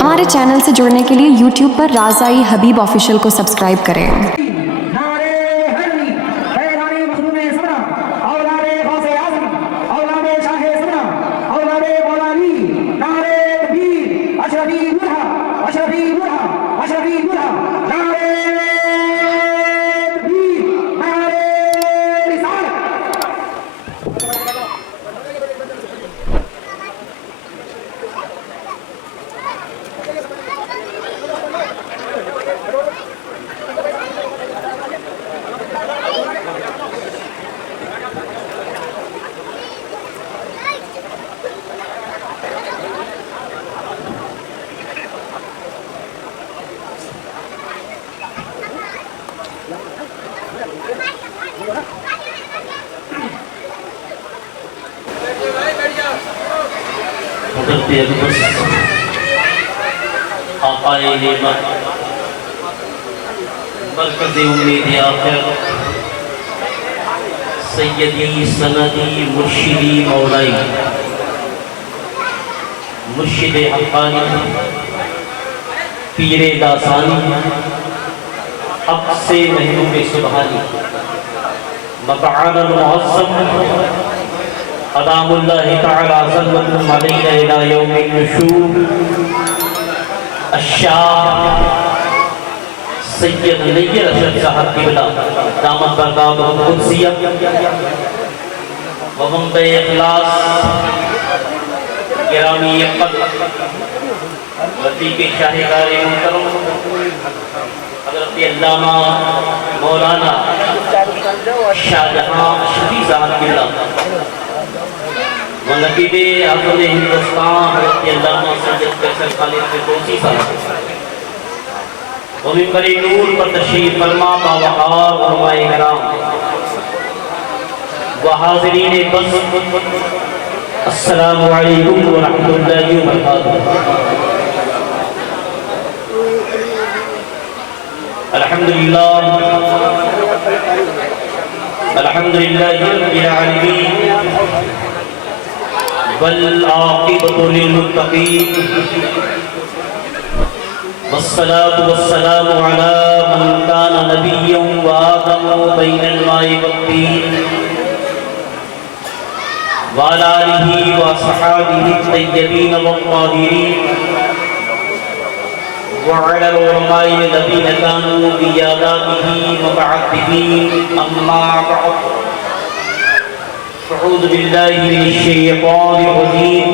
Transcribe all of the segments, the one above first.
ہمارے چینل سے جڑنے کے لیے یوٹیوب پر رازائی حبیب آفیشیل کو سبسکرائب کریں۔ آقائے نعمت مرکز امید آخر سیدی سندی مرشدی مولائی مرشد حقانی پیر داسانی حق سے محبوب سبحانی مقعد المعظم ادام اللہ تعالی ظلمتم علینا الى یوم النشور الشاہ سید نیر اشرف صاحب قبلہ دامت برکاتہ قدسیہ و منبع اخلاص گرامی قدر رفیق شاہدار محترم حضرت علامہ مولانا شاہ جہاں اشرفی صاحب قبلہ و نقیب اعظم ہندوستان حضرت علامہ سید فیصل خالد فردوسی صاحب و منبر نور پر تشریف فرما باوقار علماء کرام و حاضرین بس السلام علیکم ورحمۃ اللہ وبرکاتہ۔ الحمدللہ رب العالمین والعاقبۃ للمتقین والصلاة والسلام على من كان نبيا وآدم بين الماء والطين وعلى آله وصحابه الطيبين والطاهرين وعلى العلماء الذين كانوا بإيادته متعبدين أما بعد أعوذ بالله من الشيطان الرجيم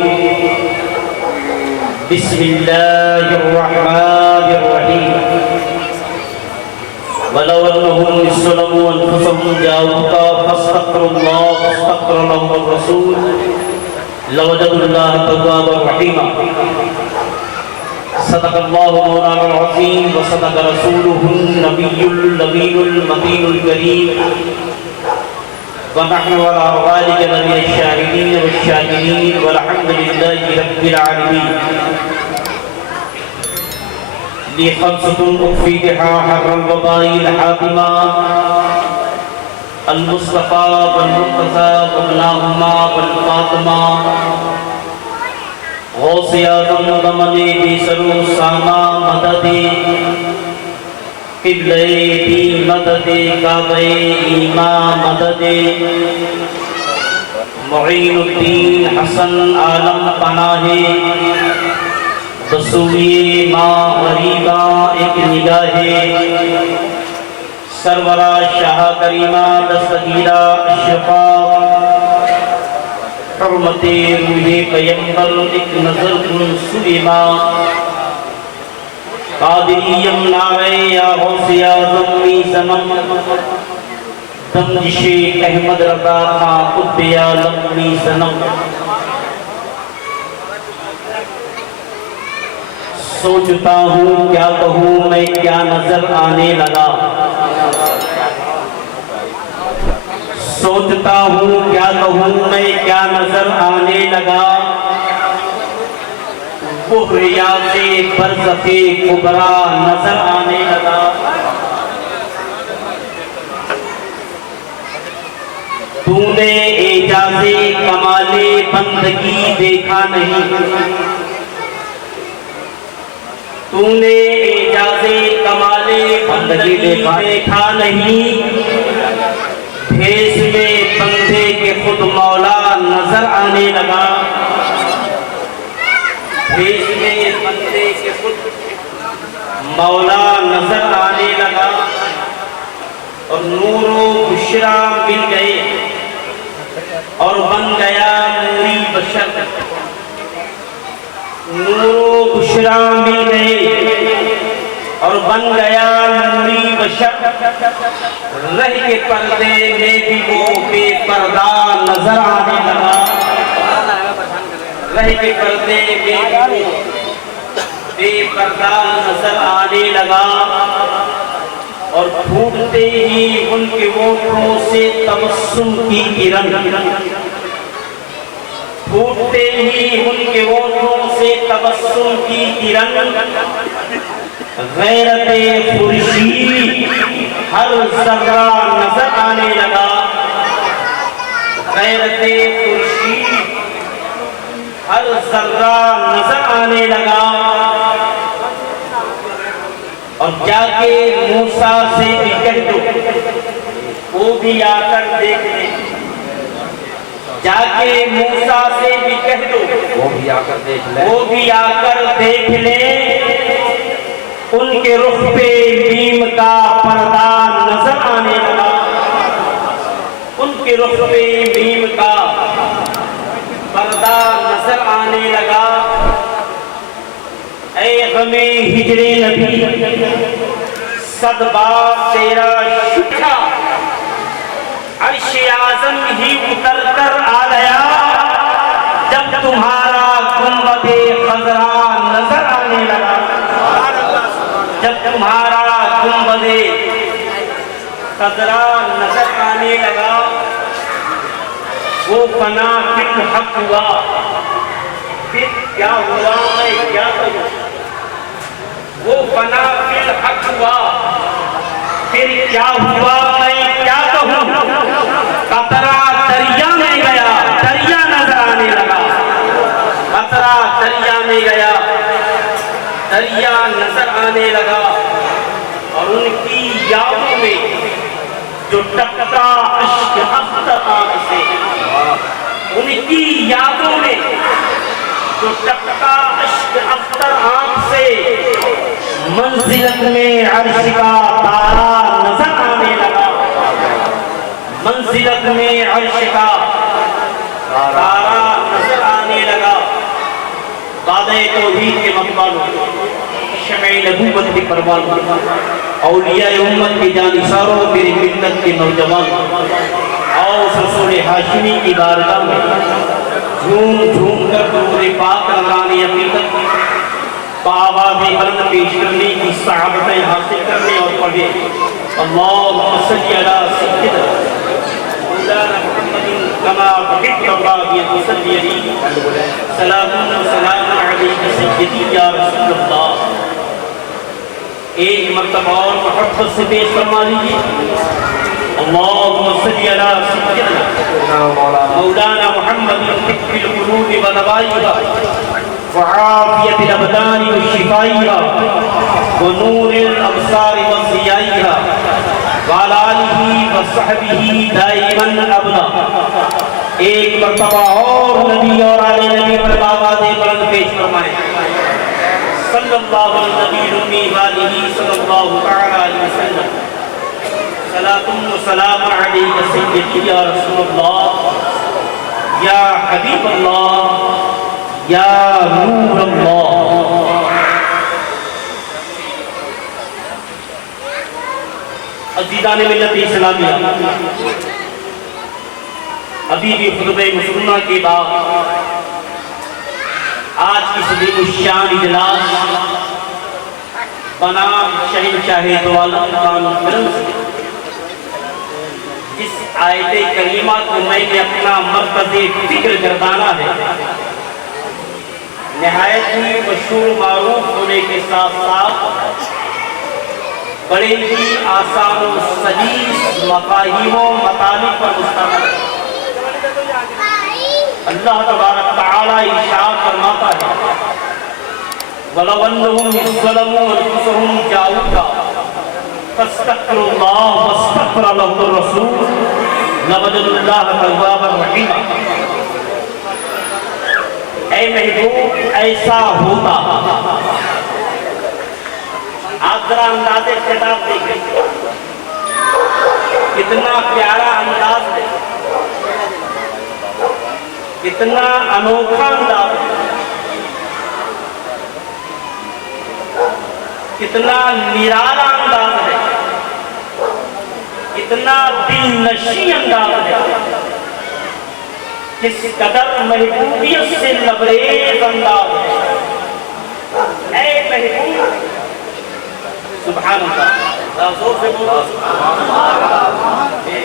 بسم الله الرحمن الرحيم ولو أنهم إذ ظلموا أنفسهم جاءوك فاستغفروا الله واستغفر لهم الرسول لوجدوا الله توابا رحيما صدق الله مولانا العظيم وصدق رسوله النبي الأمين المتين الكريم ونحن على ذلك من الشاهدين والشاكرين والحمد لله رب العالمين لي خمسة أخفي بها حر الوباء الحاكمة المصطفى والمرتضى وابناهما والفاطمة غوث اعظم ضمني بسرو ساما مدد قبلِ دی مدد کعبہ ایمان مدد معین الدین حسن عالم پناہ بسوئے ماں غریبہ ایک نگاہ سرورہ شاہ کریمہ دستگیرہ اشفاق حرمت روح پیمبر ایک نظر کن سوئے قادریم ناوے یا غوث اعظم می سنم دمجش احمد رضا خان قطب عالم می سنم سوچتا ہوں کیا کہوں میں کیا نظر آنے لگا سوچتا ہوں کیا کہوں میں کیا نظر آنے لگا وہ ریاض برزخ کبرا نظر آنے لگا تو نے اعجاز بندگی دیکھا نہیں، تو نے اعجاز کمال بندگی دیکھا نہیں، بھیس میں بندے کے خود مولا نظر آنے لگا، بھیس میں بندے کے خود مولا نظر آنے لگا، اور نور و بشرا مل گئے اور بن گیا نوری بشر، نور و بشرا مل گئے اور بن گیا نوری بشر، رہ کے پردے میں بھی وہ بے پردہ نظر آنے لگا، رہ کے پردے میں بھی وہ بے پردہ نظر آنے لگا، اور پھوٹتے ہی ان کے ہونٹوں سے تبسم کی کرن، پھوٹتے ہی ان کے ہونٹوں سے تبسم کی کرن، غیرت خورشید ہر ذرہ نظر آنے لگا، غیرت خورشید ہر ذرہ نظر آنے لگا، اور جا کے موسیٰ سے بھی کہہ دو وہ بھی آ کر دیکھ لیں، جا کے موسیٰ سے بھی کہہ دو وہ بھی آ کر دیکھ لیں، وہ بھی آ کر دیکھ لیں، ان کے رخ پہ نیم کا پردہ نظر آنے لگا، ان کے رخ پہ نیم کا پردہ نظر آنے لگا، اے غم ہجر نبی صد بار تیرا شکر، عرش اعظم ہی اتر کر آ گیا جب تمہارا گنبد خضرا نظر آنے لگا، جب تمہارا گنبد خضرا نظر آنے لگا، وہ فنا فی الحق ہوا، پھر کیا ہوا میں کیا کروں، وہ فنا فی الحق ہوا، پھر کیا ہوا میں کیا کہوں، قطرہ دریا میں گیا دریا نظر آنے لگا، قطرہ دریا میں گیا دریا نظر آنے لگا، اور ان کی یادوں میں جو ٹپکا اشک اختر آنکھ سے، ان کی یادوں میں جو ٹپکا اشک اختر آنکھ سے، منزلت میں عرش کا تارا نظر آنے لگا، منزلت میں عرش کا تارا نظر آنے لگا، دادے توحید کے مقبول شمع نبوت کی پروان، اولیاء امت کے جانثاروں میری ملت کے نوجوان، آؤ رسول ہاشمی کی بارگاہ میں جھوم جھوم کر درود پاک لگانے عقیدت بآواز بلند پیش کرنے کی سعادتیں حاصل کرنے اور پڑھے، اللہم صلی علی سیدنا مولانا محمد کما تحب اللہ صلی علیہ سلام سلام علیہ سیدی یا رسول اللہ، ایک مرتبہ اور محبت سے پیش فرما لیجیے، اللہم صلی علی سیدنا مولانا محمد طب القلوب و دوائیہا وعافیت الابدان و شفائیہا و نور الابصار و ضیائیہا وعلی آلہ و صحبہ دائما ابدا، ایک مرتبہ اور نبی اور آل نبی پر آواز بلند پیش فرمائیں، صلی اللہ علیہ نبی وآلہ صلی اللہ تعالی علیہ وسلم، صلاۃ و سلام علیہ سیدی یا رسول اللہ، یا حبیب اللہ، یا نور اللہ۔ عزیزان ملت اسلامیہ، ابھی بھی خطبہ مسلمہ کے بعد آج کی عظیم الشان اجلاس بنام شہنشاہ دو عالم کانفرنس، جس آیت کریمہ کو میں نے اپنا مرکز فکر گردانا ہے، نہایت ہی مشہور معروف ہونے کے ساتھ ساتھ بڑے ہی آسان و سلیس مفاہیم و مطالب پر مشتمل ہے، اللہ تبارک تعالی ارشاد فرماتا ہے وَلَوْ أَنَّهُمْ إِذْ ظَلَمُوا أَنفُسَهُمْ جَاءُوكَ فَاسْتَغْفَرُوا اللَّهَ وَاسْتَغْفَرَ لَهُمُ الرَّسُولُ لَوَجَدُوا اللَّهَ تَوَّابًا رَحِيمًا۔ اے محبوب ایسا ہوتا، آپ ذرا انداز خطاب دیکھیں، کتنا پیارا انداز ہے، کتنا انوکھا انداز ہے، کتنا نرالا انداز ہے، کتنا دل نشیں انداز ہے، کس قدر محبوبیت سے لبریز انداز ہے۔ اے محبوب، سبحان اللہ، زور سے بولو سبحان اللہ،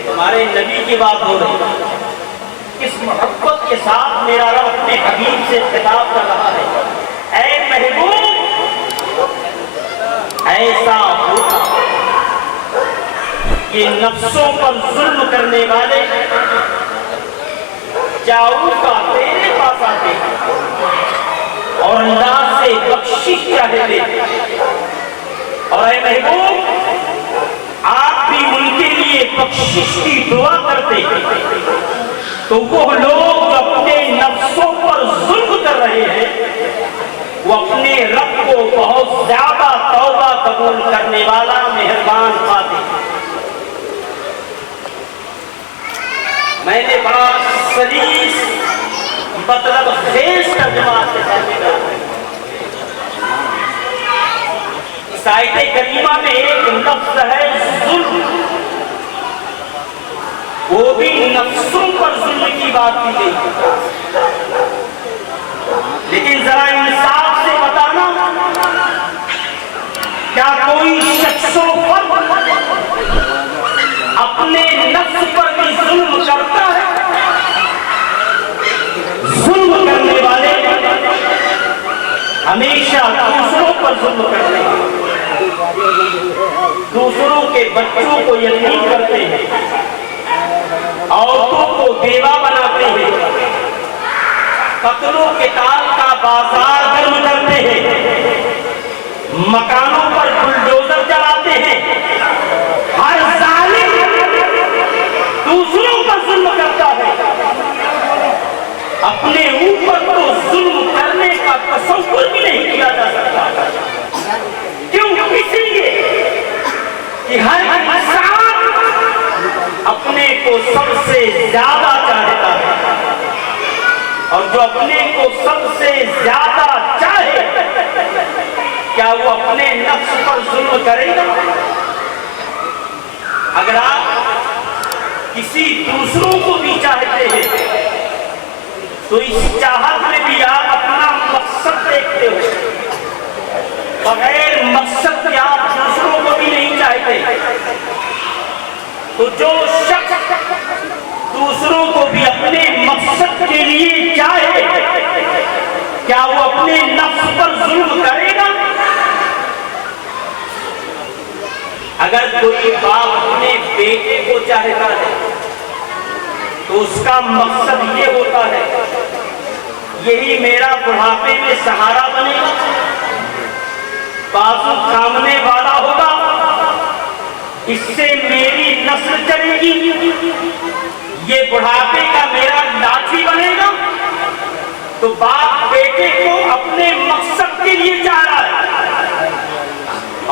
تمہارے نبی کی بات ہو رہی ہے، کس محبت کے ساتھ میرا رب اپنے حبیب سے خطاب کر رہا ہے۔ اے محبوب ایسا ہوتا کہ نفسوں پر ظلم کرنے والے جاؤکا تیرے پاس آتے اور اللہ سے بخشش چاہتے، اور اے محبوب آپ بھی ان کے لیے بخشش کی دعا کرتے، تو وہ لوگ جو اپنے نفسوں پر ظلم کر رہے ہیں وہ اپنے رب کو بہت زیادہ توبہ قبول کرنے والا مہربان پاتے۔ میں نے بڑا سلیس مطلب خیز ترجمہ سے سمجھا۔ اس آیت کریمہ میں ایک لفظ ہے ظلم، وہ بھی نفسوں پر ظلم کی بات کی گئی، لیکن ذرا انصاف سے بتانا، کیا کوئی شخص و فرد اپنے نفس پر بھی ظلم کرتا ہے؟ ظلم کرنے والے ہمیشہ دوسروں پر ظلم کرتے ہیں، دوسروں کے بچوں کو یتیم کرتے ہیں، عورتوں کو بیوہ بناتے ہیں، قتل و قتال کا بازار گرم کرتے ہیں، مکانوں پر بلڈوزر چلاتے ہیں۔ ہر ظالم دوسروں پر ظلم کرتا ہے، اپنے اوپر تو ظلم کرنے کا تصور بھی نہیں کیا جا سکتا۔ کیوں؟ اس لیے کہ ہر انسان اپنے کو سب سے زیادہ چاہتا ہے، اور جو اپنے کو سب سے زیادہ چاہے کیا وہ اپنے نفس پر ظلم کرے گا؟ اگر آپ کسی دوسروں کو بھی چاہتے ہیں تو اس چاہت میں بھی آپ اپنا مقصد دیکھتے ہو، بغیر مقصد کے آپ دوسروں کو بھی نہیں چاہتے۔ تو جو شخص دوسروں کو بھی اپنے مقصد کے لیے چاہے کیا وہ اپنے نفس پر ظلم کرے گا؟ اگر کوئی باپ اپنے بیٹے کو چاہتا ہے تو اس کا مقصد یہ ہوتا ہے یہی میرا بڑھاپے میں سہارا بنے گا، بازو تھامنے والا ہوگا، اس سے میری نسل چلے گی، یہ بڑھاپے کا میرا لاٹھی بنے گا۔ تو باپ بیٹے کو اپنے مقصد کے لیے چاہ رہا ہے،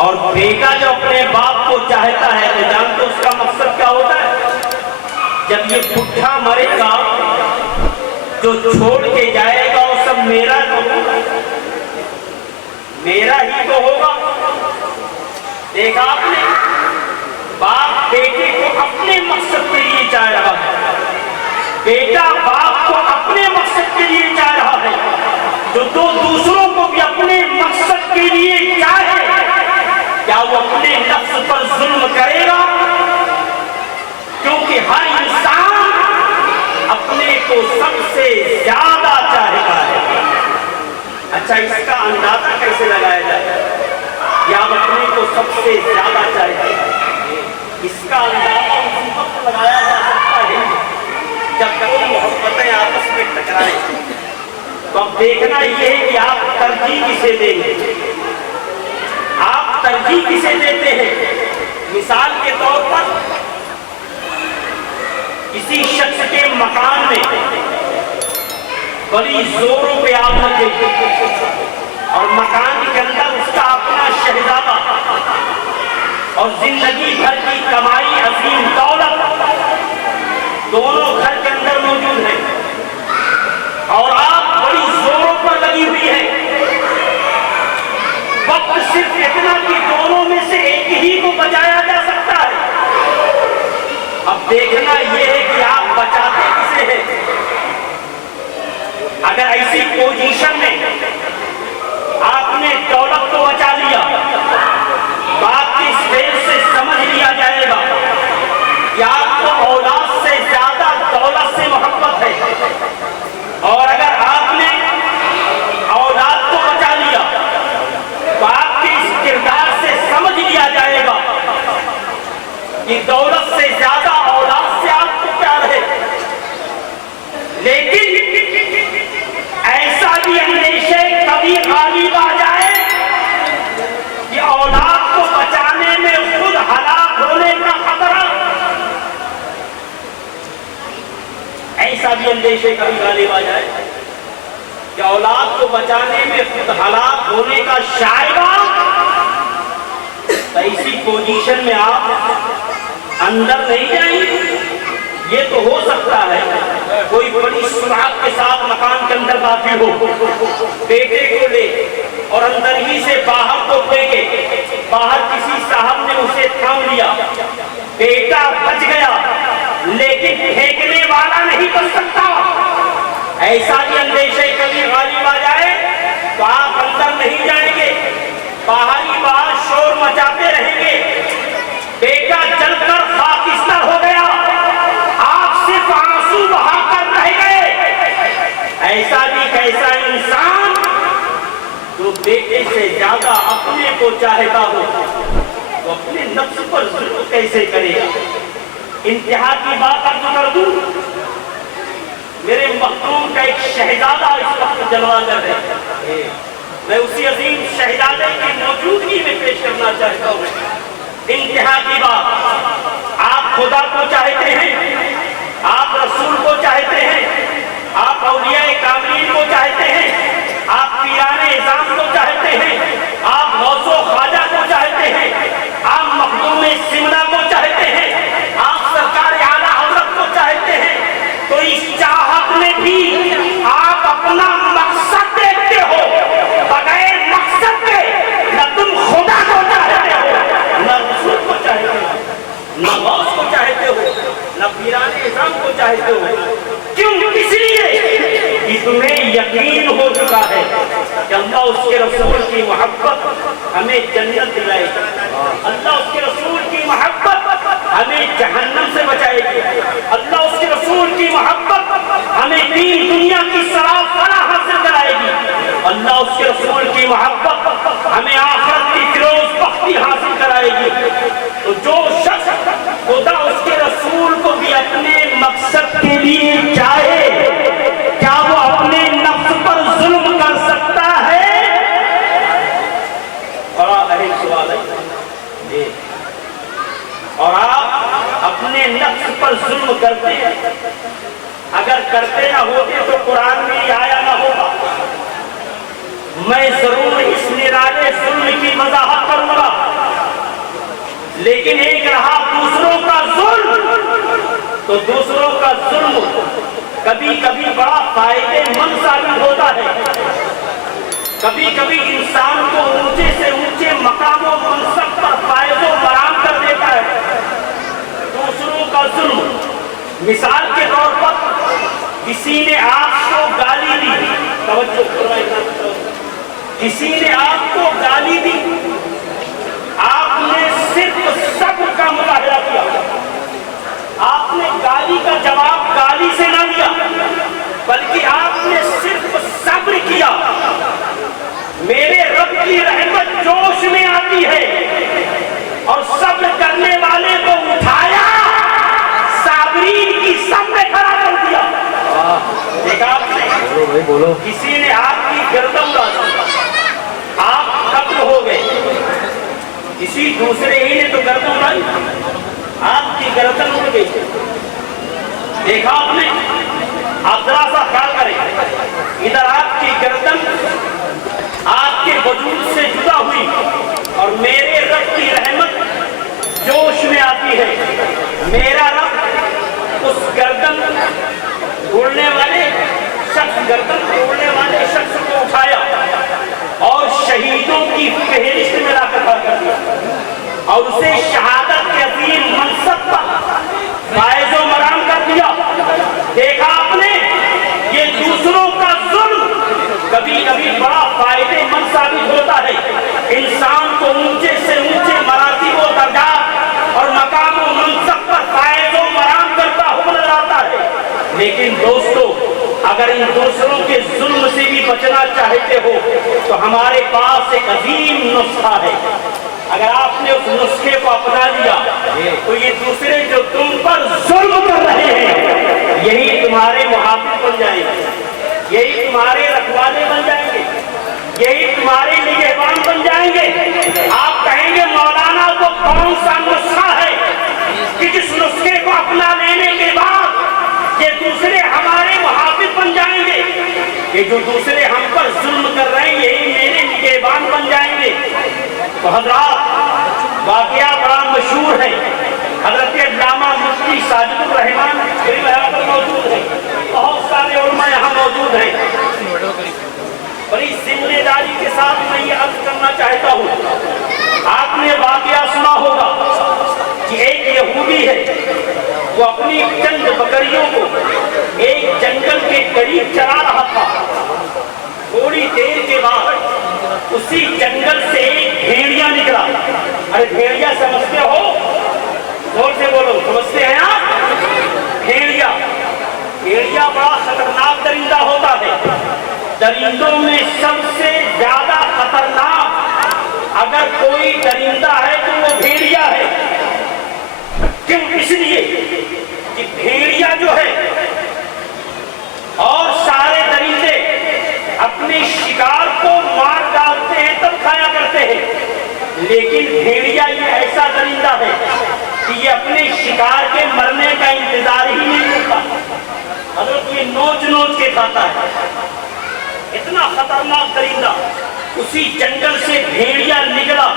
اور بیٹا جو اپنے باپ کو چاہتا ہے تو جانتے اس کا مقصد کیا ہوتا ہے؟ جب یہ بڈھا مرے گا جو چھوڑ کے جائے گا وہ سب میرا تو ہوگا، میرا ہی تو ہوگا۔ دیکھا آپ نے، باپ بیٹے کو اپنے مقصد کے لیے چاہ رہا ہے، بیٹا باپ کو اپنے مقصد کے لیے چاہ رہا ہے، جو دو دوسروں کو بھی اپنے مقصد کے لیے چاہے کیا وہ اپنے نفس پر ظلم کرے گا؟ کیونکہ ہر انسان اپنے کو سب سے زیادہ چاہتا ہے۔ اچھا، اس کا اندازہ کیسے لگایا جائے کہ آپ اپنے کو سب سے زیادہ چاہتے ہیں؟ اس کا اندازہ اس وقت لگایا جا سکتا ہے جب کوئی محبتیں آپس میں ٹکرائیں۔ دیکھنا یہ ہے کہ آپ ترجیح کسے دیں گے، آپ ترجیح کسے دیتے ہیں۔ مثال کے طور پر کسی شخص کے مکان میں بڑی زوروں پہ آگ لگے اور مکان کے اندر اس کا اپنا شہزادہ اور زندگی بھر کی کمائی عظیم دولت دونوں گھر کے اندر موجود ہیں، اور آگ بڑی زوروں پر لگی ہوئی ہے۔ وقت صرف اتنا کہ دونوں میں سے ایک ہی کو بچایا جا سکتا ہے۔ اب دیکھنا یہ ہے کہ آپ بچاتے کسے ہیں۔ اگر ایسی پوزیشن میں آپ نے دولت کو بچا لیا، بات کی اسٹیج سے سمجھ لیا جائے گا کہ آپ کو اولاد سے زیادہ دولت سے محبت ہے، اور اگر آپ نے اولاد کو بچا لیا تو آپ کے اس کردار سے سمجھ لیا جائے گا کہ دولت سے زیادہ اولاد سے آپ کو پیار ہے۔ لیکن ایسا بھی اندیشے کبھی غالب آ جائے کہ اولاد کو بچانے میں خود ہلاک ہونے کا خطرہ، ایسا بھی اندیشے کبھی غالب آ جائے کہ اولاد کو بچانے میں خود ہلاک ہونے کا شائبہ، ایسی پوزیشن میں آپ اندر نہیں جائیں گے۔ یہ تو ہو سکتا ہے کوئی بڑی سرعت کے ساتھ مکان کے اندر داخل ہو، بیٹے کو لے اور اندر ہی سے باہر کو پھینکے، باہر کسی صاحب نے اسے تھام لیا، بیٹا بچ گیا لیکن پھینکنے والا نہیں بچ سکتا۔ ایسا بھی اندیشے کبھی غالب آ جائے تو آپ اندر نہیں جائیں گے، باہر ہی باہر شور مچاتے رہیں گے۔ بیٹا جل کر خاکستر ہو گیا، آپ صرف آنسو بہا کر رہ گئے۔ ایسا بھی کیسا انسان جو بیٹے سے زیادہ اپنے کو چاہتا ہو تو اپنے نفس پر ظلم کیسے کرے گا۔ انتہا کی بات عرض کر دوں، میرے مختوم کا ایک شہزادہ اس وقت جلوہ گر ہے، میں اسی عظیم شہزادے کی موجودگی میں پیش کرنا چاہتا ہوں۔ انتہا کی بات، آپ خدا کو چاہتے ہیں، آپ رسول کو چاہتے ہیں، آپ اولیاء کاملین کو چاہتے ہیں، آپ پیران اعظام کو چاہتے ہیں، آپ غوث و خواجہ کو چاہتے ہیں، آپ مخدوم سمرہ کو چاہتے ہیں، آپ سرکار اعلیٰ حضرت کو چاہتے ہیں، تو اس چاہت میں بھی آپ اپنا مقصد دیکھتے ہو۔ بغیر مقصد کے نہ تم خدا کو چاہتے ہو، نہ رسول کو چاہتے ہو، نہ غوث کو چاہتے ہو، نہ پیران اعظام کو چاہتے ہو۔ کیوں؟ اس لیے کہ تمہیں یقین ہو چکا ہے کہ اللہ اس کے رسول کی محبت ہمیں جنت دلائے گی، اللہ اس کے رسول کی محبت ہمیں جہنم سے بچائے گی، اللہ اس کے رسول کی محبت ہمیں دین دنیا کی سرا فلاح حاصل کرائے گی، اللہ اس کے رسول کی محبت ہمیں آخرت کی فیروز بختی حاصل کرائے گی۔ تو جو شخص خدا اس کے رسول کو بھی اپنے مقصد کے لیے چاہے، کیا وہ اپنے نفس پر ظلم کر سکتا ہے؟ بڑا اہم سوال ہے۔ اور آپ اپنے نفس پر ظلم کرتے ہیں، اگر کرتے نہ ہوتے تو قرآن میں یہ آیا نہ ہوگا۔ میں ضرور اس نرالے ظلم کی وضاحت کروں گا، لیکن ایک رہا دوسروں کا ظلم، تو دوسروں کا ظلم کبھی کبھی بڑا فائدے مند ثابت ہوتا ہے، کبھی کبھی انسان کو اونچے سے اونچے مقام و منصب پر فائز و برآمد کر دیتا ہے۔ دوسروں کا ظلم، مثال کے طور پر کسی نے آپ کو گالی دی، توجہ فرمائیے، کسی نے آپ کو گالی دی، آپ نے صرف صبر کا مظاہرہ کیا، آپ نے گالی کا جواب گالی سے نہ دیا بلکہ آپ نے صرف صبر کیا۔ میرے رب کی رحمت جوش میں آتی ہے اور صبر کرنے والے کو اٹھایا، صابرین کی صف میں کھڑا کر دیا۔ دیکھا آپ نے، بولو کسی نے آپ کی گردن اڑا دی، آپ قتل ہو گئے، کسی دوسرے ہی نے تو گردن اڑائی، آپ کی گردن اڑ گئی، دیکھا آپ نے؟ آپ ذرا سا خیال کریں، ادھر آپ کی گردن آپ کے وجود سے جدا ہوئی اور میرے رب کی رحمت جوش میں آتی ہے، میرا رب اس گردن اڑنے والے شخص کو اٹھایا اور شہیدوں کی فہرست میں لا کر کھڑا کر دیا اور اسے شہادت کے عظیم منصب پر فائز و مرام کر دیا۔ دیکھا آپ نے، یہ دوسروں کا ظلم کبھی کبھی بڑا فائدے مند ثابت ہوتا ہے، انسان کو اونچے سے اونچے مراتب و درجات اور مقام و منصب پر فائز و مرام کرتا ہوا نظر آتا ہے، لیکن دوستو اگر ان دوسروں کے ظلم سے بھی بچنا چاہتے ہو تو ہمارے پاس ایک عظیم نسخہ ہے، اگر آپ نے اس نسخے کو اپنا لیا تو یہ دوسرے جو تم پر ظلم کر رہے ہیں یہی تمہارے محافظ بن جائیں گے، یہی تمہارے رکھوالے بن جائیں گے، یہی تمہارے نگہبان بن جائیں گے۔ آپ کہیں گے مولانا کو کون سا نسخہ ہے کہ جس نسخے کو اپنا لینے کے بعد یہ دوسرے ہمارے محافظ بن جائیں گے، یہ جو دوسرے ہم پر ظلم کر رہے ہیں یہی میرے نگہبان بن جائیں گے؟ تو حضرات واقعہ بڑا مشہور ہے، حضرت علامہ مفتی ساجد الرحمان یہاں پر موجود ہے، بہت سارے علماء یہاں موجود ہیں، بڑی ذمہ داری کے ساتھ میں یہ عرض کرنا چاہتا ہوں، آپ نے واقعہ سنا ہوگا کہ ایک یہودی ہے، وہ اپنی چند بکریوں کو ایک جنگل کے قریب چلا رہا تھا، تھوڑی دیر کے بعد اسی جنگل سے ایک بھیڑیا نکلا۔ ارے بھیڑیا سمجھتے ہو؟ زور سے بولو، سمجھتے ہیں آپ؟ بھیڑیا بڑا خطرناک درندہ ہوتا ہے، درندوں میں سب سے زیادہ خطرناک اگر کوئی درندہ ہے تو وہ بھیڑیا ہے۔ کیوں؟ اس لیے کہ بھیڑیا جو ہے اور سارے درندے اپنے شکار کو مار ڈالتے ہیں تب کھایا کرتے ہیں، لیکن بھیڑیا یہ ایسا درندہ ہے کہ یہ اپنے شکار کے مرنے کا انتظار ہی نہیں کرتا، حضرت یہ نوچ نوچ کے کھاتا ہے، اتنا خطرناک درندہ۔ اسی جنگل سے بھیڑیا نکلا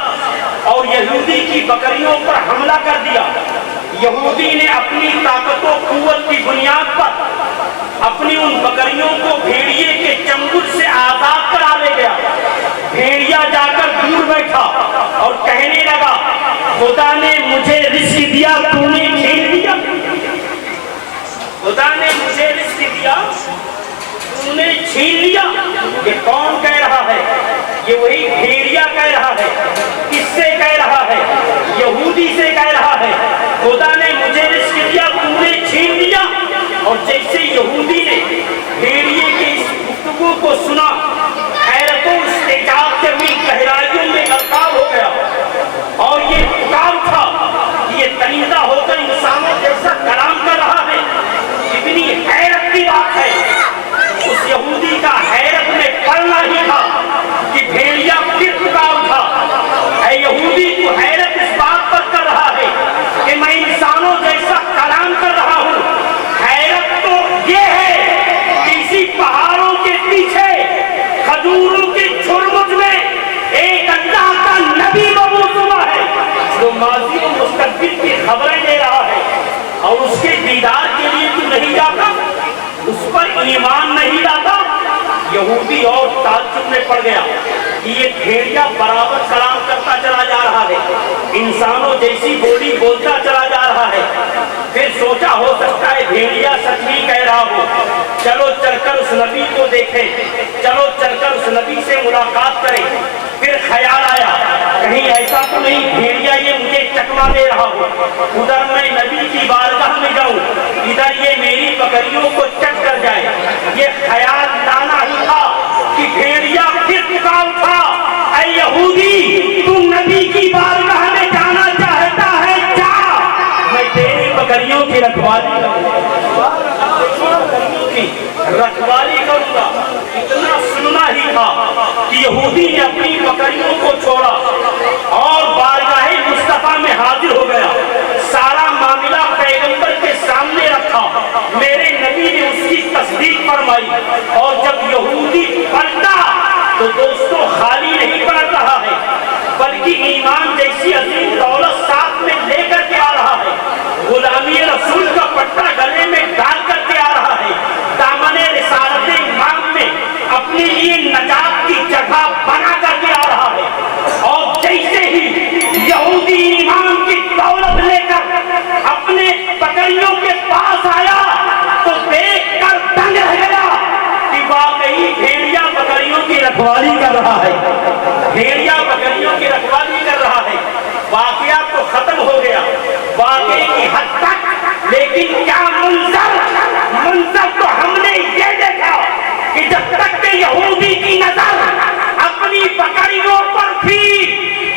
اور یہودی کی بکریوں پر حملہ کر دیا۔ یہودی نے اپنی طاقت و قوت کی بنیاد پر اپنی ان بکریوں کو بھیڑیے کے چنگل سے آزاد کرا لے گیا۔ بھیڑیا جا کر دور بیٹھا اور کہنے لگا، خدا نے مجھے رزق دیا، تو نے چھین لیا، خدا نے مجھے رزق دیا، تو نے چھین لیا۔ یہ کون کہہ رہا ہے؟ یہ وہی بھیڑیا کہہ رہا ہے۔ کس سے کہہ رہا ہے؟ یہودی سے کہہ رہا ہے، خدا نے مجھے رزق دیا، تو نے چھین لیا۔ اور جیسے یہودی نے بھیڑیے کی اس گفتگو کو سنا، حیرت و استعجاب سے ہوئی گہرائیوں میں غرقاب ہو گیا اور یہ پکار تھا کہ یہ درندہ ہو کر انسانوں جیسا کلام کر رہا ہے، کتنی حیرت کی بات ہے۔ اس یہودی کا حیرت میں پڑنا ہی تھا کہ بھیڑیا پھر پکار تھا، اے یہودی تو حیرت اس بات پر کر رہا ہے کہ میں انسانوں جیسا کلام کر رہا ہوں، حیرت تو یہ ہے کہ اسی پہاڑوں کے پیچھے کھجوروں کے جھرمٹ میں ایک اللہ کا نبی مبعوث ہوا ہے جو ماضی و مستقبل کی خبریں دے رہا ہے، اور اس کے دیدار کے لیے تو نہیں جاتا، اس پر ایمان نہیں لاتا۔ یہودی اور تعجب میں پڑ گیا کہ یہ بھیڑیا برابر کلام کرتا چلا جا رہا ہے، انسانوں جیسی بولی بولتا چلا جا رہا ہے۔ پھر سوچا ہو سکتا ہے بھیڑیا سچ ہی کہہ رہا ہو، چلو چل کر اس نبی کو دیکھیں، چلو چل کر اس نبی سے ملاقات کریں۔ پھر خیال آیا کہیں ایسا تو نہیں بھیڑیا یہ مجھے چکما دے رہا ہو، ادھر میں نبی کی بارگاہ میں جاؤں، ادھر یہ میری بکریوں کو چک کر جائے۔ یہ خیال لانا ہی تھا کہ بھیڑیا پھر پکار تھا، اے یہودی تو نبی کی بارگاہ میں جانا چاہتا ہے، جا، میں تیری بکریوں کی رکھوالی کروں۔ رکھوالی کروں گا. اتنا سننا ہی تھا کہ یہودی نے اپنی بکریوں کو چھوڑا اور بارگاہ مصطفیٰ میں حاضر ہو گیا. سارا معاملہ پیغمبر کے سامنے رکھا. میرے نبی نے اس کی تصدیق فرمائی. اور جب یہودی پلٹا تو دوستو خالی نہیں پلٹ رہا ہے بلکہ ایمان جیسی عظیم دولت ساتھ میں لے کر کے آ رہا ہے. غلامی رسول کا پٹا گلے میں ڈال کر کے آ رہا ہے. دامن رسالت امام میں اپنے لیے نجات کی جگہ بنا کر کے آ رہا ہے. اور جیسے ہی یہودی ایمان کی دولت لے کر اپنے بکریوں کے پاس آیا تو دیکھ کر دنگ رہ گیا کہ واقعی بھیڑیا بکریوں کی رکھوالی کر رہا ہے. بھیڑیا بکریوں کی رکھوالی کر رہا ہے. واقعہ تو ختم ہو گیا واقعے کی حد تک, لیکن کیا منظر تو ہم نے یہ دیکھا کہ جب تک کہ یہودی کی نظر اپنی بکریوں پر تھی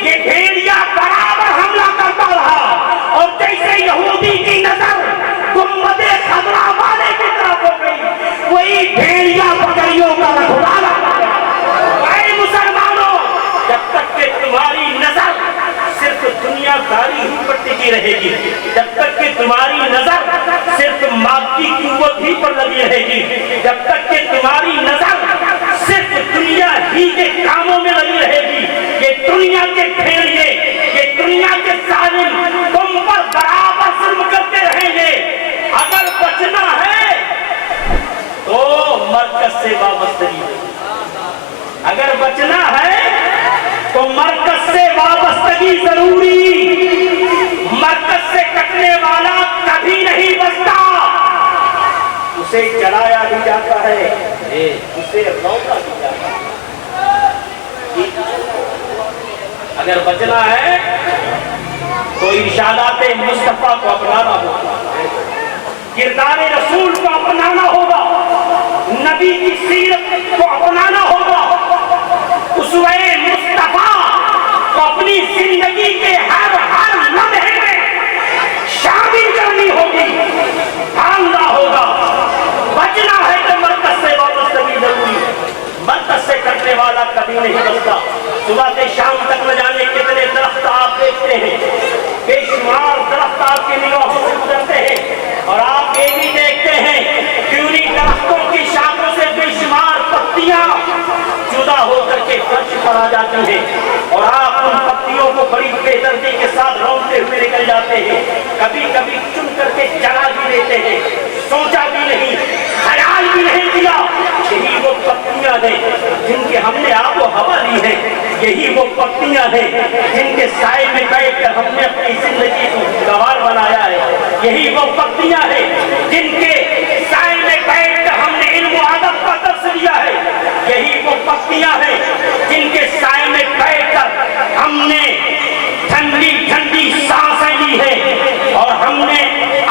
یہ بھیڑیا برابر حملہ کرتا رہا. اور جیسے یہودی کی نظر گنبد خضرا والے کی طرف ہو گئی وہی بھیڑیا بکریوں کا رکھوالا. اے مسلمانوں, جب تک کہ تمہاری نظر صرف دنیا داری ہی پر ٹکی رہے گی, جب تک کہ تمہاری نظر صرف مادی قوت ہی پر لگی رہے گی, جب تک کہ تمہاری نظر صرف دنیا ہی کے کاموں میں لگی رہے گی, یہ دنیا کے بھیڑیے, یہ دنیا کے ظالم تم پر برابر ظلم کرتے رہیں گے. اگر بچنا ہے تو مرکز سے وابستگی, اگر بچنا ہے تو مرکز سے وابستگی ضروری. مرکز سے کٹنے والا کبھی نہیں بچتا. اسے جلایا بھی جاتا ہے, اسے روکا بھی جاتا ہے. اگر بچنا ہے تو ارشادات مصطفیٰ کو اپنانا ہوگا, کردار رسول کو اپنانا ہوگا, نبی کی سیرت کو اپنانا ہوگا, اسوہ مصطفیٰ کو اپنی زندگی کے ہر لمحے میں شامل کرنی ہوگی, ڈھالنا ہوگا. بچنا ہے تو مرکز سے وابستگی ضروری ہے. مرکز سے کرنے والا کبھی نہیں بچتا. صبح سے شام تک نہ جانے کتنے درخت آپ دیکھتے ہیں, بے شمار درخت آپ کی نگاہوں سے گزرتے ہیں, اور آپ یہ بھی دیکھتے ہیں کہ انہیں درختوں کی شاخوں سے بے شمار پتیاں جدا ہو کر کے فرش پر آ جاتی ہیں, اور آپ ان پتیوں کو بڑی بے دردی کے ساتھ رونتے ہوئے نکل جاتے ہیں. کبھی کبھی چن کر کے جلا بھی دیتے ہیں, سوچا بھی نہیں, خیال بھی نہیں کیا. یہی وہ پتیاں ہیں جن کے ہم نے آب و ہوا لی ہے, یہی وہ پتیاں ہیں جن کے سائے میں بیٹھ کر ہم نے اپنی زندگی کو گوار بنایا ہے, یہی وہ پتیاں ہیں جن کے سائے میں بیٹھ کر ہم نے علم و ادب کا درس لیا ہے, یہی وہ پتیاں ہیں جن کے سائے میں بیٹھ کر ہم نے ٹھنڈی ٹھنڈی سانسیں لی ہے, اور ہم نے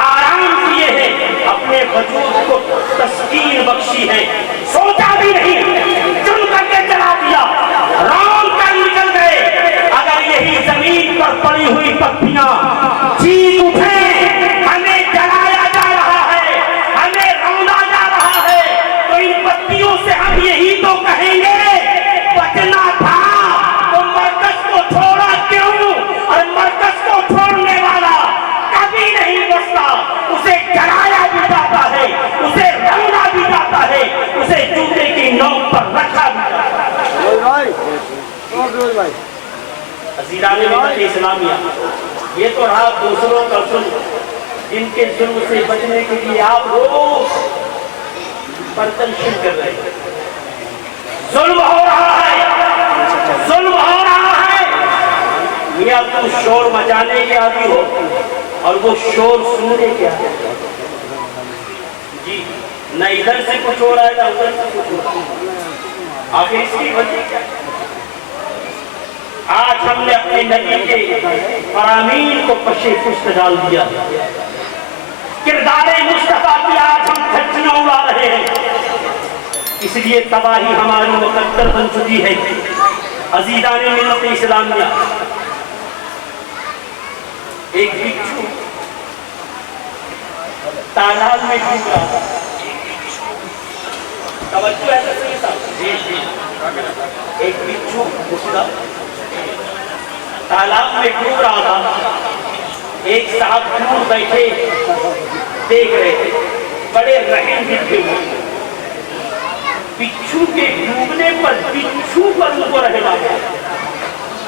آرام کیے ہیں, اپنے وجود کو تسکین بخشی ہے. سوچا بھی نہیں, چن کر کے چلا دیا, رون کر نکل گئے. اگر یہی زمین پر پڑی ہوئی پتیاں چیخ اٹھیں ہمیں جلایا جا رہا ہے, ہمیں رونا جا رہا ہے, تو ان پتیوں سے ہم یہی تو کہیں گے بچنا تھا تو مرکز کو چھوڑا کیوں. اور مرکز کو چھوڑنے والا کبھی نہیں بچتا, اسے جلایا بھی جاتا ہے, اسے رونا بھی جاتا ہے, اسے جوتے کی نوک پر رکھا بھی جاتا ہے. عزیزان ملت اسلامیہ, یہ تو رہا دوسروں کا ظلم, جن کے ظلم سے بچنے کے لیے آپ روز پرتنشن کر رہے ہیں. ظلم ہو رہا ہے, ظلم ہو رہا ہے. میاں تم شور مچانے کے عادی ہو اور وہ شور سننے کے عادی ہو. جی, نہ ادھر سے کچھ ہو رہا ہے نہ ادھر سے کچھ ہو رہا ہے. آخر اس کی وجہ کیا ہے؟ آج ہم نے اپنے نبی کے فرامین کو پشے پشت ڈال دیا, کردار مصطفیٰ کی آج ہم دھجیاں اڑا رہے ہیں, اس لیے تباہی ہماری مقدر بن چکی ہے. عزیزان ملت اسلامیہ, ایک بچھو تالاب میں ڈوب رہا تھا, توجہ ہے تو صحیح صاحب. ایک بچھو گھسا تالاب میں ڈوب رہا تھا. ایک صاحب دور بیٹھے دیکھ رہے تھے, بڑے رحم دل کے ہوئے. بچھو کے ڈوبنے پر بچھو پر ان کو رحم آ گیا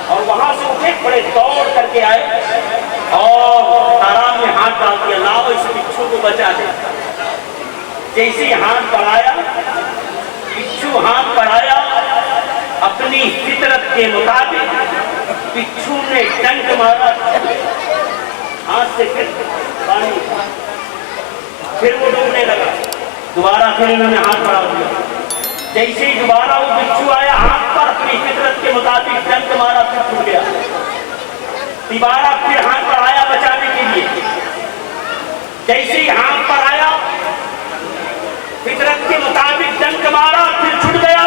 اور وہاں سے اٹھے, بڑے دوڑ کر کے آئے اور تالاب میں ہاتھ ڈال دیا, لاؤ اس بچھو کو بچا دے. جیسے ہاتھ بڑھایا, بچھو ہاتھ بڑھایا, اپنی فطرت کے مطابق بچھو نے ڈنک مارا, ہاتھ سے پھر وہ ڈوبنے لگا. دوبارہ پھر انہوں نے ہاتھ بڑھا دیا. جیسے ہی دوبارہ وہ بچھو آیا, ہاتھ پر اپنی فطرت کے مطابق ڈنک مارا, پھر چھوٹ گیا. دوبارہ پھر ہاتھ بڑھایا بچانے کے لیے. جیسے ہی ہاتھ پر آیا, فطرت کے مطابق ڈنک مارا, پھر چھوٹ گیا.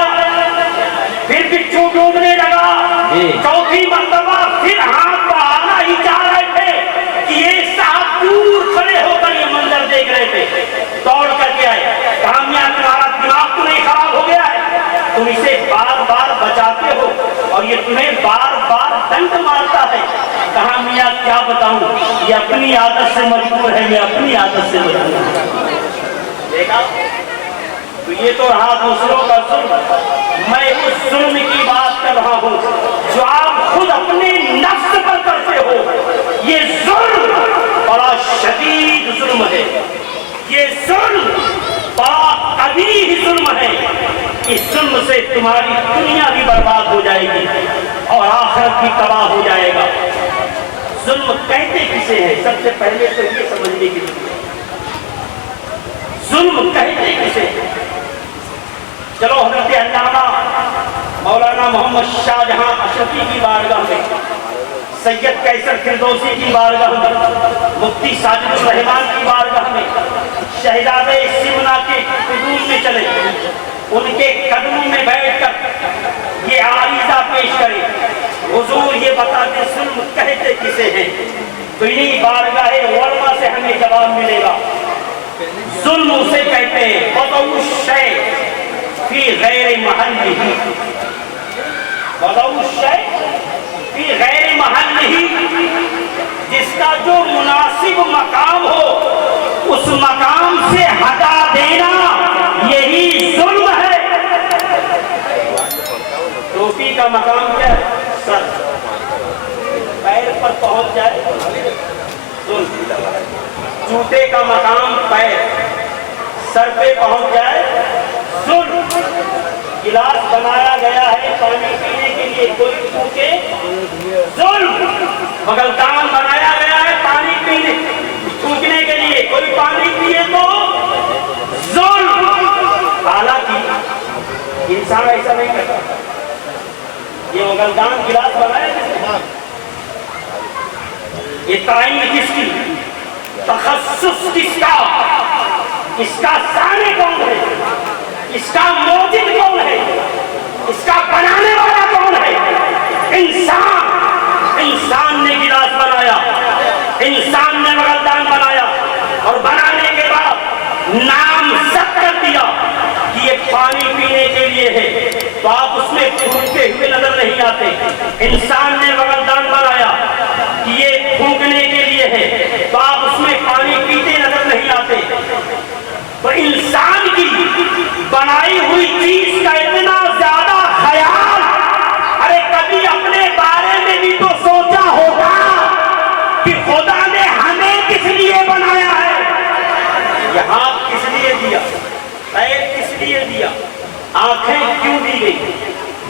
پھر بچھو ڈوبنے لگا. چوتھی مرتبہ پھر ہاتھ بڑھانا ہی چاہ رہے تھے کہ یہ صاحب دور کھڑے ہو کر یہ منظر دیکھ رہے تھے. دوڑ کر کے آئے, کہا میاں تمہارا دماغ تو نہیں خراب ہو گیا ہے؟ تم اسے بار بار بچاتے ہو اور یہ تمہیں بار بار ڈنک مارتا ہے. کہا میاں کیا بتاؤں, یہ اپنی عادت سے مجبور ہے, میں اپنی عادت سے مجبور ہوں. دیکھا تو یہ تو رہا دوسروں کا ظلم. میں اس ظلم کی بات کر رہا ہوں جو آپ خود اپنے نفس پر کرتے ہو. یہ ظلم بڑا شدید ظلم ہے, یہ ظلم بڑا قبیح ظلم ہے. اس ظلم سے تمہاری دنیا بھی برباد ہو جائے گی اور آخرت بھی تباہ ہو جائے گا. ظلم کہتے کسے ہیں, سب سے پہلے تو یہ سمجھنے کی ضرورت ہے. ظلم کہتے کسے ہیں؟ چلو حضرت علامہ مولانا محمد شاہ جہاں اشرفی کی بارگاہ میں, سید قیصر فردوسی کی بارگاہ میں, مفتی ساجد الرحمان کی بارگاہ میں, شہزادہ سمنا کے قدوم میں چلے, ان کے قدموں میں بیٹھ کر یہ عریضہ پیش کرے, حضور یہ بتا دیں ظلم کہتے کسے ہیں. تو انہی بارگاہ علماء سے ہمیں جواب ملے گا. ظلم اسے کہتے ہیں وضع الشیء فی غیر محلہ, وضع الشیء فی غیر محلہ, جس کا جو مناسب مقام ہو اس مقام سے ہٹا دینا, یہی ظلم ہے. ٹوپی کا مقام کیا ہے؟ سر. پیر پر پہنچ جائے ظلم. جوتے کا مقام پیر, سر پہ پہنچ جائے ظلم. گلاس بنایا گیا ہے پانی پینے کے لیے, کوئی پھونکے ظلم. بغلدان بنایا گیا ہے پانی پینے پھونکنے کے لیے, کوئی پانی پیے تو ظلم. حالانکہ انسان ایسا نہیں کرتا. یہ بغلدان گلاس بنایا کس نے؟ یہ تعین کس کی, تخصص کس کا, اس کا سانے کون ہے, اس کا موجد کون ہے, اس کا بنانے والا کون ہے؟ انسان. انسان نے گلاس بنایا, انسان نے بغلدان بنایا اور بنانے کے بعد نام زد کر دیا کہ یہ پانی پینے کے لیے ہے, تو آپ اس میں پھونکتے ہوئے نظر نہیں آتے. انسان نے بغلدان بنایا کہ یہ پھونکنے کے لیے ہے, تو آپ اس میں پانی پیتے نظر نہیں آتے. تو انسان کی بنائی ہوئی چیز کا اتنا زیادہ خیال, ارے کبھی اپنے بارے میں بھی تو سوچا ہوگا کہ خدا نے ہمیں کس لیے بنایا ہے. یہ ہاتھ کس لیے دیا, پیر کس لیے دیا, آنکھیں کیوں دی گئی,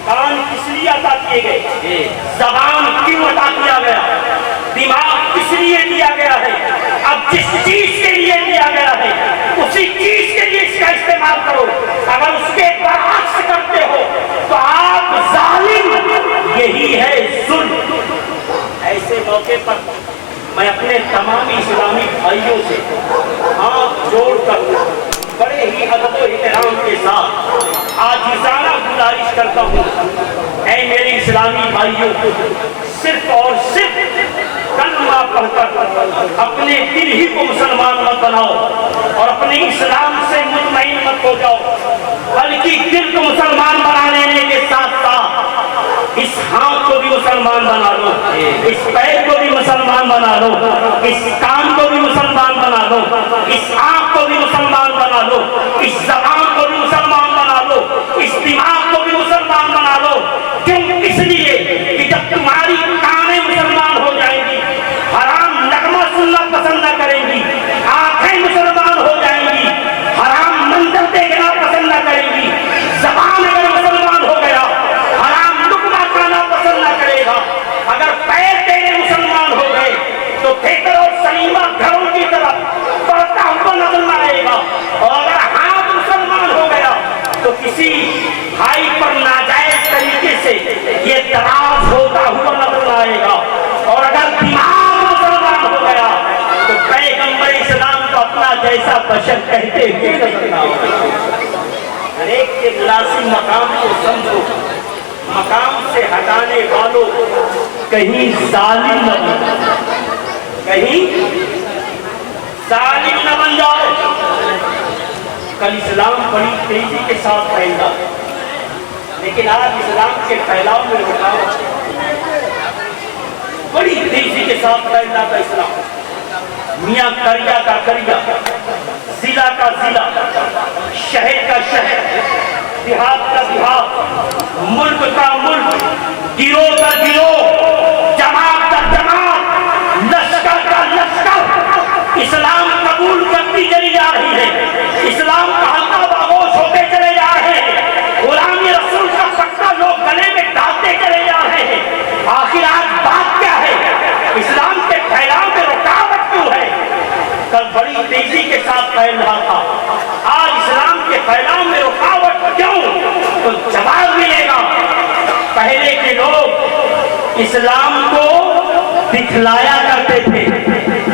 کان کس لیے عطا کیے گئے, زبان کیوں عطا کیا گیا, دماغ کس لیے دیا گیا ہے. اب جس چیز کے لیے دیا گیا ہے اسی چیز کے لیے اس کا استعمال کرو. اگر اس کے برعکس کرتے ہو تو آپ ظالم. یہی ہے ظلم. ایسے موقع پر میں اپنے تمام اسلامی بھائیوں سے ہاتھ جوڑ کر بڑے ہی ادب و احترام کے ساتھ عاجزانہ گزارش کرتا ہوں, اے میرے اسلامی بھائیوں, صرف اور صرف کلمہ پڑھ کر اپنے دل ہی کو مسلمان مت بناؤ اور اپنے اسلام سے مطمئن مت ہو جاؤ, بلکہ مسلمان بنا لو، اس پیر کو بھی مسلمان بنا لو، اس کان کو بھی مسلمان بنا لو، اس آنکھ کو بھی مسلمان بنا لو، اس زبان کو بھی مسلمان بنا لو، اس دماغ کو بھی مسلمان بنا لو۔ کیوں؟ اس لیے کہ جب تمہاری کانیں مسلمان ہو جائیں گی، حرام نغمہ سننا پسند نہ کریں گی، آنکھیں مسلمان ہو جائیں گی، حرام منظر دیکھنا پسند نہ کریں گی، زبان اگر مسلمان ہو گیا حرام لقمہ کھانا پسند نہ کرے گا، اگر پیر تیرے مسلمان ہو گئے تو فکر اور سلیمہ گھروں کی طرف بڑھتا ہوا نظر نہ آئے گا، اور اگر ہاتھ مسلمان ہو گیا تو کسی بھائی پر ناجائز طریقے سے یہ دراز ہوتا ہوا نظر نہ آئے گا، اور اگر دماغ مسلمان ہو گیا تو پیغمبر اسلام کو اپنا جیسا بشر کہتے ہوئے نظر نہ آئے گا۔ ہر ایک کے مناسب مقام کو سمجھو، مقام سے ہٹانے والوں کہیں ظالم نہ بن جاؤ، کہیں ظالم نہ بن جاؤ۔ کل اسلام بڑی تیزی کے ساتھ پھیلا، لیکن آج اسلام کے پھیلاؤ میں رکاوٹ، بڑی تیزی کے ساتھ پھیلتا تھا اسلام، میاں کریا کا کریا، ضلع کا ضلع، شہر کا شہر، دیہات کا دیہات، ملک کا ملک، گروہ کا گروہ، جماعت کا جماعت، لشکر کا لشکر اسلام قبول کرتی چلی جا رہی ہے، اسلام کا حلقہ باغوش ہوتے چلے جا رہے ہیں، غلامی رسول کا پٹا لوگ گلے میں ڈالتے چلے جا رہے ہیں۔ آخر آج بات کیا ہے؟ اسلام کے پھیلاؤ میں رکاوٹ کیوں ہے؟ کل بڑی تیزی کے ساتھ پھیل رہا تھا، آج اسلام کے پھیلاؤ میں رکاوٹ کیوں؟ تو جواب ملے گا۔ پہلے کے لوگ اسلام کو دکھلایا کرتے تھے،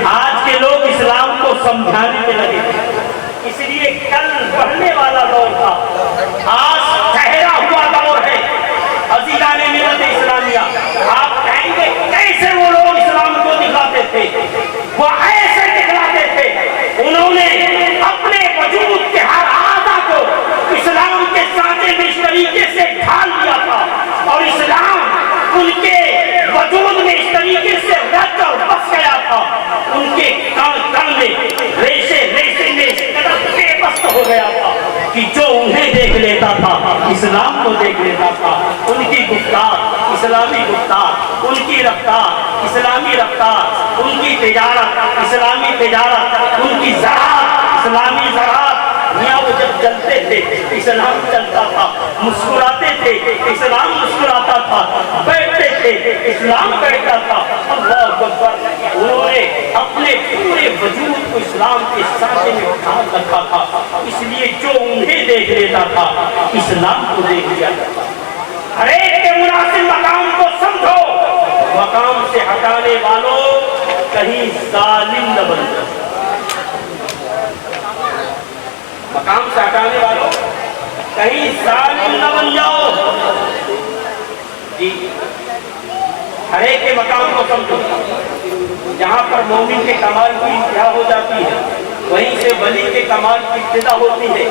آج کے لوگ اسلام کو سمجھانے میں لگے تھے، اس لیے کل بڑھنے والا دور تھا، آج ٹھہرا ہوا دور ہے۔ عزیزان ملت اسلامیہ، آپ کہیں گے کیسے وہ لوگ اسلام کو دکھاتے تھے؟ وہ ایسے دکھلاتے تھے، انہوں نے اپنے وجود کے ہر اعضا کو اسلام کے سانچے میں اس طریقے سے ڈھال دیا تھا، اور اسلام ان کے وجود میں اس طریقے سے رچ اور بس گیا تھا، ان کے کان کان میں ریشے ریشے میں اس قدر بے بست ہو گیا تھا کہ جو انہیں دیکھ لیتا تھا اسلام کو دیکھ لیتا تھا۔ ان کی گفتار اسلامی گفتار، ان کی رفتار اسلامی رفتار، ان کی تجارت اسلامی تجارت، ان کی زراعت اسلامی زراعت۔ میاں وہ جب چلتے تھے اسلام چلتا تھا، مسکراتے تھے اسلام مسکراتا تھا، بیٹھتے تھے اسلام بیٹھتا تھا۔ اللہ اکبر، انہوں نے اپنے پورے وجود کو اسلام کے سانچے میں ڈھال رکھا تھا، اس لیے جو انہیں دیکھ لیتا تھا اسلام کو دیکھ لیا تھا۔ ہر ایک کے مناسب مقام کو سمجھو، مقام سے ہٹانے والوں کہیں ظالم نہ بن جاؤ، مقام سے ہٹانے والوں کہیں ظالم نہ بن جاؤ۔ جی، ہر ایک کے مقام کو سمجھو، جہاں پر مومن کے کمال کی انتہا ہو جاتی ہے وہیں سے ولی کے کمال کی ابتدا ہوتی ہے،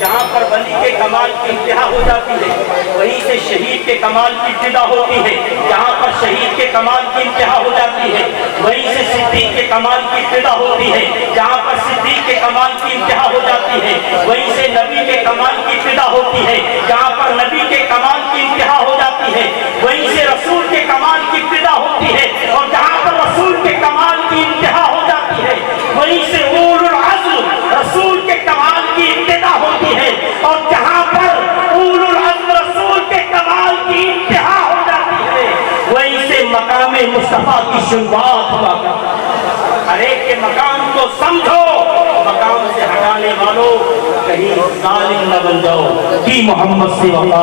جہاں پر ولی کے کمال کی انتہا ہو جاتی ہے وہیں سے شہید کے کمال کی ابتدا ہوتی ہے، جہاں پر شہید کے کمال کی انتہا ہو جاتی ہے وہیں سے صدیق کے کمال کی ابتدا ہوتی ہے، جہاں پر صدیق کے کمال کی انتہا ہو جاتی ہے وہیں سے نبی کے کمال کی ابتدا ہوتی ہے، جہاں پر نبی کے کمال کی انتہا ہو جاتی ہے وہیں سے رسول کے کمال کی ابتدا ہوتی ہے، اور جہاں پر رسول کے کمال کی انتہا ہو جاتی ہے وہیں سے اولو العزم رسول کے کمال کی ابتدا ہوتی ہے، اور جہاں پر اولو العزم رسول کے کمال کی انتہا ہو جاتی ہے وہیں سے مقام مصطفیٰ کی شروعات ہوا کرتا ہے۔ ہر ایک کے مقام کو سمجھو، مقام سے ہٹانے والوں کہیں ظالم نہ بن جاؤ۔ کی محمد سے وفا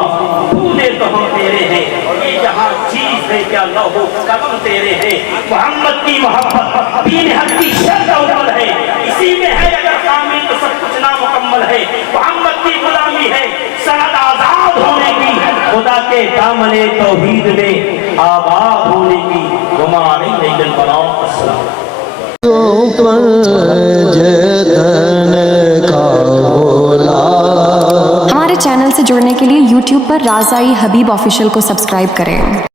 پونے تو ہم تیرے ہیں، یہ جہاں چیز ہے کیا لوہو قلم تیرے ہیں۔ محمد کی محبت دین حق کی شرط اول ہے، اسی میں ہے اگر کامل تو سب کچھ نامکمل ہے۔ محمد کی غلامی ہے سند آزاد ہونے کی، خدا کے دامن توحید میں آباد ہونے کی۔ ہمارے لیکن بلاؤ السلام ہمارے چینل سے جڑنے کے لیے YouTube پر رازائی حبیب آفیشیل کو سبسکرائب کریں۔